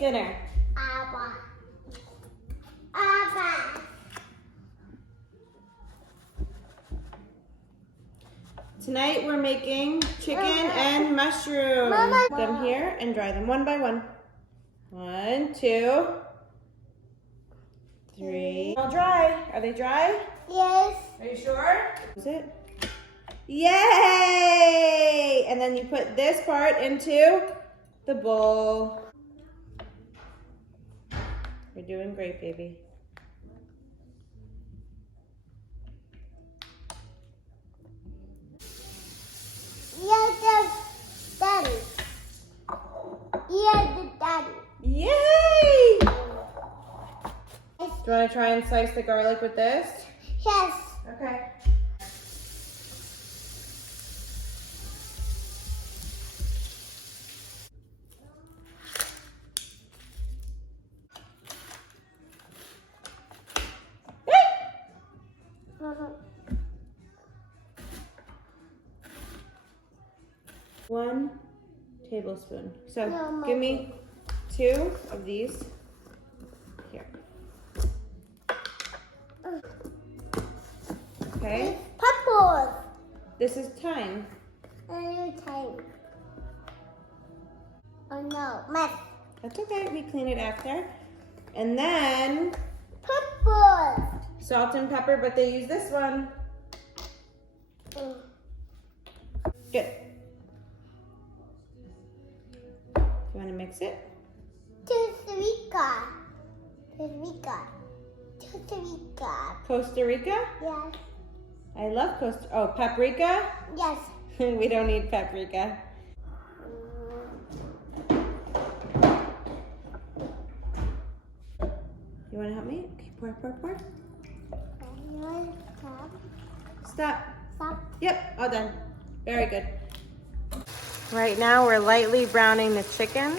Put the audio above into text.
dinner? Abba. Abba. Tonight we're making chicken and mushrooms. Mama. Put them here and dry them one by one. 1, 2, 3. All dry. Are they dry? Yes. Are you sure? Is it? Yay! And then you put this part into the bowl. You're doing great, baby. Yes, Daddy. Yes, Daddy. Yay! Do you want to try and slice the garlic with this? Yes. Okay. Uh-huh. 1 tablespoon. So No, give me 2 of these. Here. Okay. Peppers. This is thyme. Another time. Oh no, mess. That's okay. We clean it after. And then Peppers. salt and pepper, but they use this one. Good. You want to mix it? Costa Rica. Costa Rica. Costa Rica. Costa Rica? Yes. I love paprika? Yes. We don't need paprika. You want to help me? Okay, pour. Stop. Stop. Yep, all done. Very good. Right now we're lightly browning the chicken.